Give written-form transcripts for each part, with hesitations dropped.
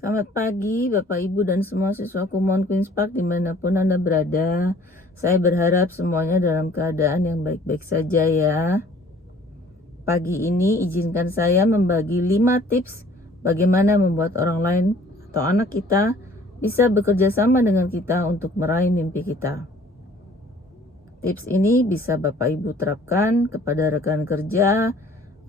Selamat pagi Bapak Ibu dan semua siswaku Mount Queen's Park dimanapun Anda berada. Saya berharap semuanya dalam keadaan yang baik-baik saja ya. Pagi ini izinkan saya membagi 5 tips bagaimana membuat orang lain atau anak kita bisa bekerja sama dengan kita untuk meraih mimpi kita. Tips ini bisa Bapak Ibu terapkan kepada rekan kerja,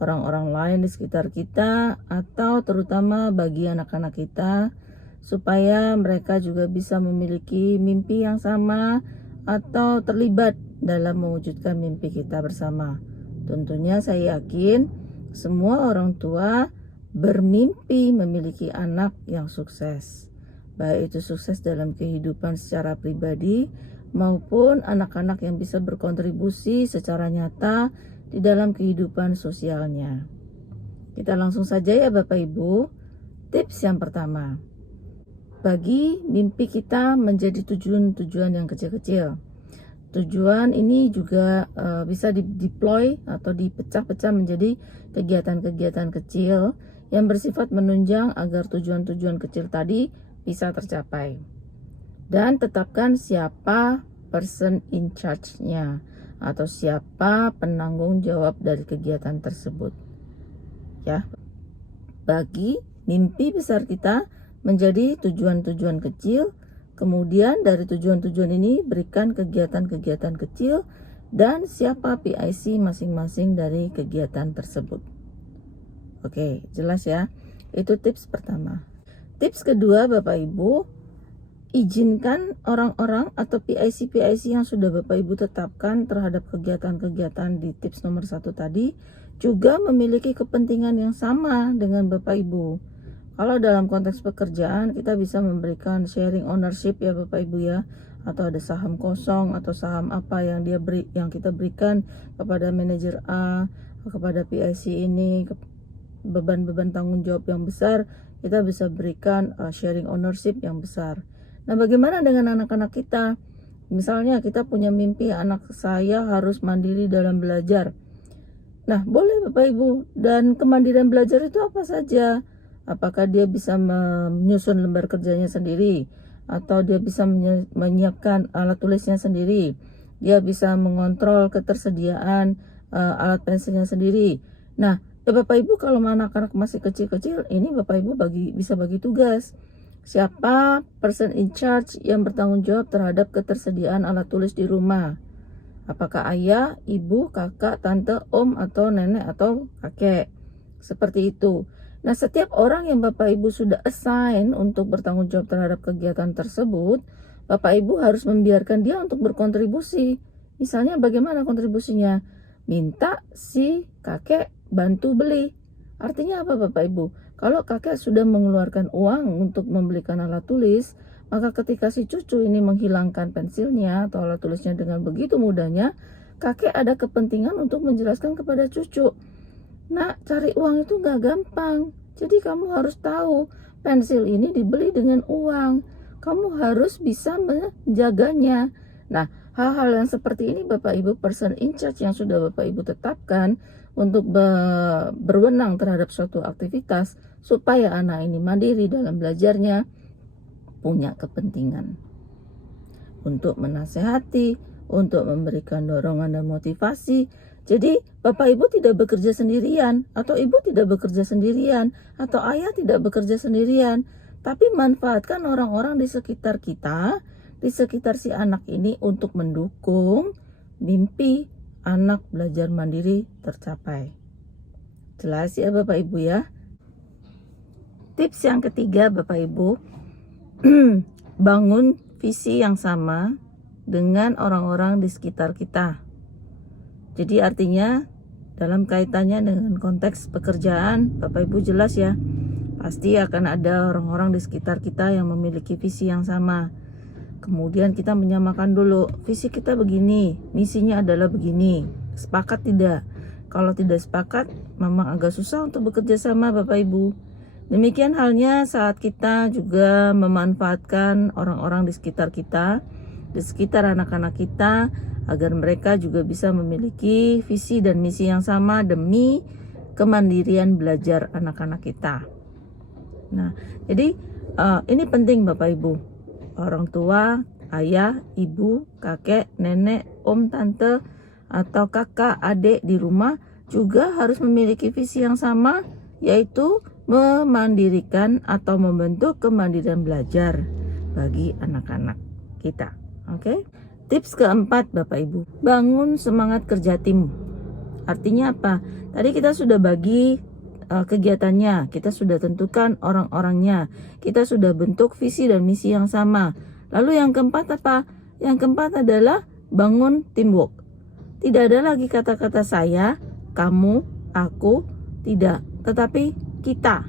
orang-orang lain di sekitar kita, atau terutama bagi anak-anak kita, supaya mereka juga bisa memiliki mimpi yang sama atau terlibat dalam mewujudkan mimpi kita bersama. Tentunya saya yakin semua orang tua bermimpi memiliki anak yang sukses, baik itu sukses dalam kehidupan secara pribadi maupun anak-anak yang bisa berkontribusi secara nyata di dalam kehidupan sosialnya. Kita langsung saja ya Bapak Ibu. Tips yang pertama, bagi mimpi kita menjadi tujuan-tujuan yang kecil-kecil. Tujuan ini juga bisa deploy atau dipecah-pecah menjadi kegiatan-kegiatan kecil yang bersifat menunjang agar tujuan-tujuan kecil tadi bisa tercapai. Dan tetapkan siapa person in charge-nya atau siapa penanggung jawab dari kegiatan tersebut. Ya. Bagi mimpi besar kita menjadi tujuan-tujuan kecil, kemudian dari tujuan-tujuan ini berikan kegiatan-kegiatan kecil dan siapa PIC masing-masing dari kegiatan tersebut. Oke, jelas ya. Itu tips pertama. Tips kedua Bapak Ibu, izinkan orang-orang atau PIC yang sudah Bapak Ibu tetapkan terhadap kegiatan-kegiatan di tips nomor 1 tadi juga memiliki kepentingan yang sama dengan Bapak Ibu. Kalau dalam konteks pekerjaan kita bisa memberikan sharing ownership ya Bapak Ibu ya, atau ada saham kosong atau saham apa yang kita berikan kepada manajer A, kepada PIC ini, beban-beban tanggung jawab yang besar, kita bisa berikan sharing ownership yang besar. Nah, bagaimana dengan anak-anak kita? Misalnya kita punya mimpi anak saya harus mandiri dalam belajar. Nah, boleh Bapak Ibu. Dan kemandirian belajar itu apa saja? Apakah dia bisa menyusun lembar kerjanya sendiri? Atau dia bisa menyiapkan alat tulisnya sendiri? Dia bisa mengontrol ketersediaan alat pensilnya sendiri? Nah, Bapak Ibu kalau anak-anak masih kecil-kecil, ini Bapak Ibu bisa bagi tugas. Siapa person in charge yang bertanggung jawab terhadap ketersediaan alat tulis di rumah? Apakah ayah, ibu, kakak, tante, om, atau nenek, atau kakek? Seperti itu. Nah, setiap orang yang Bapak Ibu sudah assign untuk bertanggung jawab terhadap kegiatan tersebut, Bapak Ibu harus membiarkan dia untuk berkontribusi. Misalnya bagaimana kontribusinya? Minta si kakek bantu beli. Artinya apa Bapak Ibu? Kalau kakek sudah mengeluarkan uang untuk membelikan alat tulis, maka ketika si cucu ini menghilangkan pensilnya atau alat tulisnya dengan begitu mudahnya, kakek ada kepentingan untuk menjelaskan kepada cucu. Nah, cari uang itu gak gampang. Jadi kamu harus tahu, pensil ini dibeli dengan uang. Kamu harus bisa menjaganya. Nah, hal-hal yang seperti ini Bapak Ibu person in charge yang sudah Bapak Ibu tetapkan untuk berwenang terhadap suatu aktivitas supaya anak ini mandiri dalam belajarnya, punya kepentingan untuk menasehati, untuk memberikan dorongan dan motivasi. Jadi Bapak Ibu tidak bekerja sendirian, atau Ibu tidak bekerja sendirian, atau ayah tidak bekerja sendirian, tapi manfaatkan orang-orang di sekitar kita, di sekitar si anak ini untuk mendukung mimpi anak belajar mandiri tercapai. Jelas ya Bapak Ibu ya. Tips yang ketiga Bapak Ibu, bangun visi yang sama dengan orang-orang di sekitar kita. Jadi artinya dalam kaitannya dengan konteks pekerjaan, Bapak Ibu jelas ya, pasti akan ada orang-orang di sekitar kita yang memiliki visi yang sama. Kemudian kita menyamakan dulu, visi kita begini, misinya adalah begini. Sepakat tidak? Kalau tidak sepakat, memang agak susah untuk bekerja sama Bapak Ibu. Demikian halnya saat kita juga memanfaatkan orang-orang di sekitar kita, di sekitar anak-anak kita, agar mereka juga bisa memiliki visi dan misi yang sama demi kemandirian belajar anak-anak kita. Nah, jadi Ini penting Bapak Ibu, orang tua, ayah, ibu, kakek, nenek, om, tante, atau kakak, adik di rumah juga harus memiliki visi yang sama, yaitu memandirikan atau membentuk kemandirian belajar bagi anak-anak kita. Oke? Tips keempat Bapak Ibu, bangun semangat kerja tim. Artinya apa? Tadi kita sudah bagi kegiatannya, kita sudah tentukan orang-orangnya, kita sudah bentuk visi dan misi yang sama. Lalu yang keempat apa? Yang keempat adalah bangun teamwork. Tidak ada lagi kata-kata saya, kamu, aku, tidak, tetapi kita,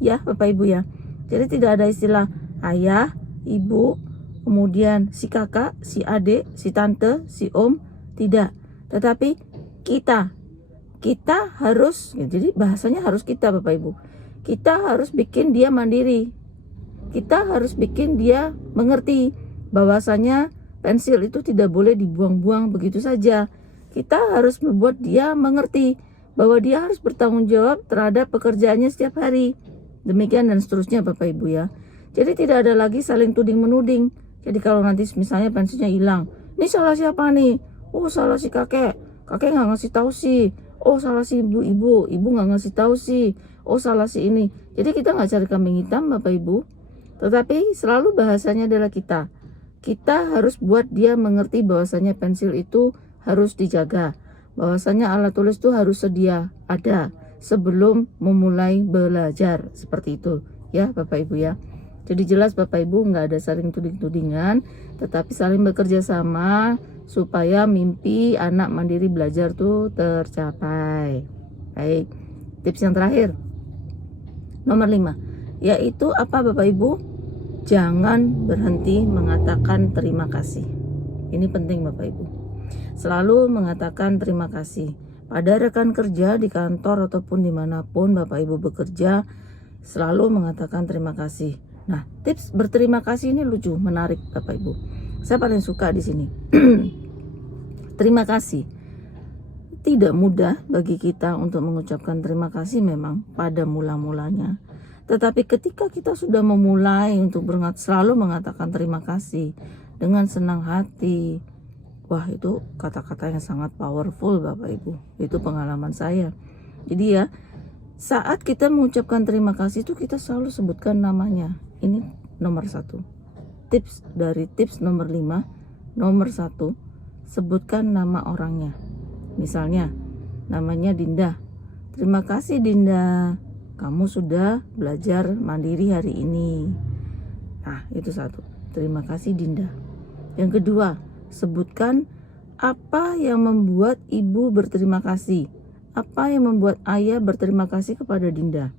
ya Bapak Ibu ya. Jadi tidak ada istilah ayah, ibu, kemudian si kakak, si adik, si tante, si om, tidak, tetapi kita harus, ya, jadi bahasanya harus kita Bapak Ibu. Kita harus bikin dia mandiri. Kita harus bikin dia mengerti bahwasanya pensil itu tidak boleh dibuang-buang begitu saja. Kita harus membuat dia mengerti bahwa dia harus bertanggung jawab terhadap pekerjaannya setiap hari. Demikian dan seterusnya Bapak Ibu ya. Jadi tidak ada lagi saling tuding-menuding. Jadi kalau nanti misalnya pensilnya hilang, ini salah siapa nih? Oh salah si kakek nggak ngasih tahu sih. Oh salah si ibu nggak ngasih tahu sih. Oh salah si ini. Jadi kita nggak cari kambing hitam Bapak Ibu, tetapi selalu bahasanya adalah kita harus buat dia mengerti bahwasanya pensil itu harus dijaga, bahwasanya alat tulis itu harus sedia ada sebelum memulai belajar, seperti itu ya Bapak Ibu ya. Jadi jelas Bapak Ibu nggak ada saling tuding-tudingan, tetapi saling bekerja sama supaya mimpi anak mandiri belajar tuh tercapai. Baik, tips yang terakhir nomor 5, yaitu apa Bapak Ibu? Jangan berhenti mengatakan terima kasih. Ini penting Bapak Ibu, selalu mengatakan terima kasih pada rekan kerja di kantor ataupun dimanapun Bapak Ibu bekerja, selalu mengatakan terima kasih. Nah, tips berterima kasih ini lucu, menarik Bapak Ibu. Saya paling suka di sini. Terima kasih. Tidak mudah bagi kita untuk mengucapkan terima kasih memang pada mula-mulanya. Tetapi ketika kita sudah memulai untuk selalu mengatakan terima kasih dengan senang hati, wah itu kata-kata yang sangat powerful Bapak Ibu. Itu pengalaman saya. Jadi ya, saat kita mengucapkan terima kasih itu kita selalu sebutkan namanya. Ini nomor 1. Tips dari tips nomor 5, nomor 1, sebutkan nama orangnya. Misalnya namanya Dinda. Terima kasih Dinda, kamu sudah belajar mandiri hari ini. Nah itu 1, terima kasih Dinda. Yang kedua, sebutkan apa yang membuat ibu berterima kasih, apa yang membuat ayah berterima kasih kepada Dinda.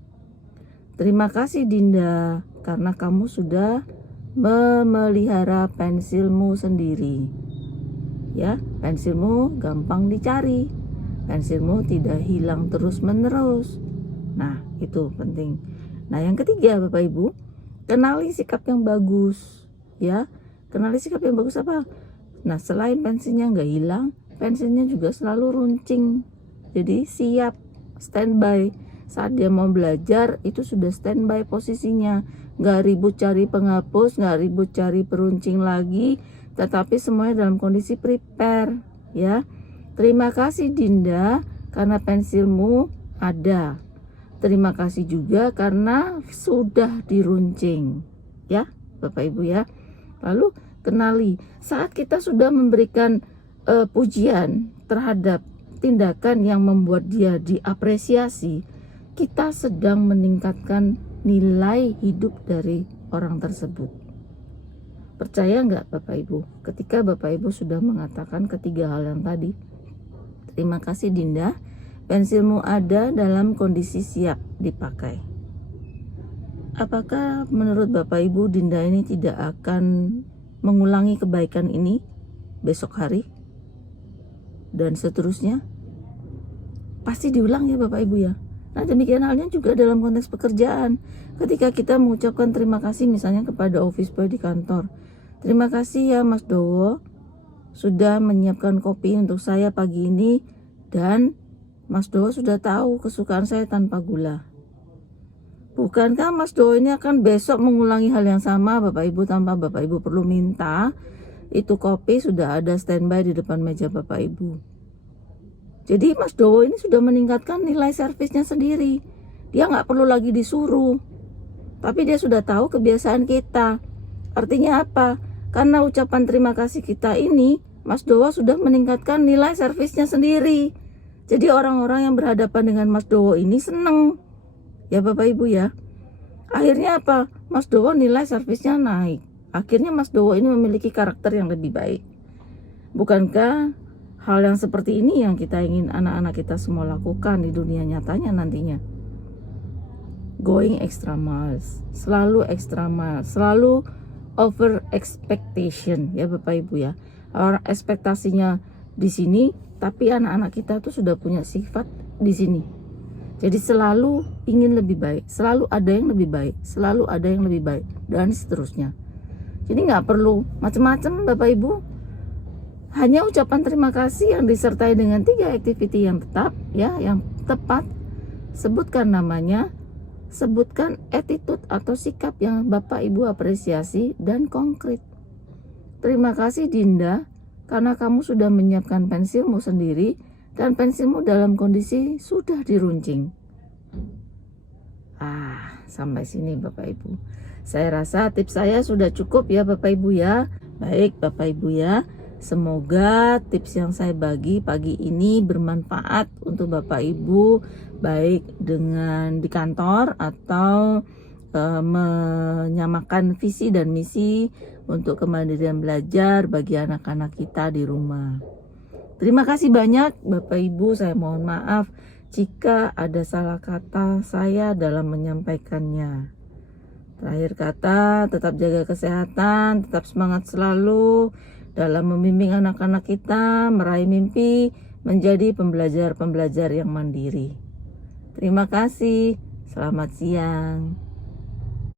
Terima kasih Dinda karena kamu sudah memelihara pensilmu sendiri. Ya, pensilmu gampang dicari. Pensilmu tidak hilang terus-menerus. Nah, itu penting. Nah, yang ketiga Bapak Ibu, kenali sikap yang bagus. Ya, kenali sikap yang bagus apa? Nah, selain pensilnya nggak hilang, pensilnya juga selalu runcing. Jadi siap, standby. Saat dia mau belajar itu sudah standby posisinya, nggak ribut cari penghapus, nggak ribut cari peruncing lagi, tetapi semuanya dalam kondisi prepare ya. Terima kasih Dinda karena pensilmu ada. Terima kasih juga karena sudah diruncing ya Bapak Ibu ya. Lalu kenali saat kita sudah memberikan pujian terhadap tindakan yang membuat dia diapresiasi, kita sedang meningkatkan nilai hidup dari orang tersebut. Percaya nggak Bapak Ibu, ketika Bapak Ibu sudah mengatakan ketiga hal yang tadi, terima kasih Dinda, pensilmu ada dalam kondisi siap dipakai. Apakah menurut Bapak Ibu Dinda ini tidak akan mengulangi kebaikan ini besok hari dan seterusnya? Pasti diulang ya Bapak Ibu ya. Nah demikian halnya juga dalam konteks pekerjaan. Ketika kita mengucapkan terima kasih misalnya kepada office boy di kantor. Terima kasih ya Mas Dowo sudah menyiapkan kopi untuk saya pagi ini, dan Mas Dowo sudah tahu kesukaan saya tanpa gula. Bukankah Mas Do ini akan besok mengulangi hal yang sama Bapak Ibu tanpa Bapak Ibu perlu minta? Itu kopi sudah ada standby di depan meja Bapak Ibu. Jadi Mas Dowo ini sudah meningkatkan nilai servisnya sendiri. Dia nggak perlu lagi disuruh. Tapi dia sudah tahu kebiasaan kita. Artinya apa? Karena ucapan terima kasih kita ini, Mas Dowo sudah meningkatkan nilai servisnya sendiri. Jadi orang-orang yang berhadapan dengan Mas Dowo ini seneng. Ya Bapak Ibu ya. Akhirnya apa? Mas Dowo nilai servisnya naik. Akhirnya Mas Dowo ini memiliki karakter yang lebih baik. Bukankah hal yang seperti ini yang kita ingin anak-anak kita semua lakukan di dunia nyatanya nantinya? Going extra miles, selalu extra miles, selalu over expectation ya Bapak Ibu ya. Orang ekspektasinya di sini, tapi anak-anak kita tuh sudah punya sifat di sini. Jadi selalu ingin lebih baik, selalu ada yang lebih baik, selalu ada yang lebih baik, dan seterusnya. Jadi nggak perlu macam-macam Bapak Ibu. Hanya ucapan terima kasih yang disertai dengan 3 activity yang tetap ya, yang tepat. Sebutkan namanya, sebutkan attitude atau sikap yang Bapak Ibu apresiasi dan konkret. Terima kasih Dinda karena kamu sudah menyiapkan pensilmu sendiri dan pensilmu dalam kondisi sudah diruncing. Sampai sini Bapak Ibu. Saya rasa tips saya sudah cukup ya Bapak Ibu ya. Baik Bapak Ibu ya. Semoga tips yang saya bagi pagi ini bermanfaat untuk Bapak Ibu, baik dengan di kantor atau menyamakan visi dan misi untuk kemandirian belajar bagi anak-anak kita di rumah. Terima kasih banyak Bapak Ibu, saya mohon maaf jika ada salah kata saya dalam menyampaikannya. Terakhir kata, tetap jaga kesehatan, tetap semangat selalu dalam membimbing anak-anak kita meraih mimpi menjadi pembelajar-pembelajar yang mandiri. Terima kasih. Selamat siang.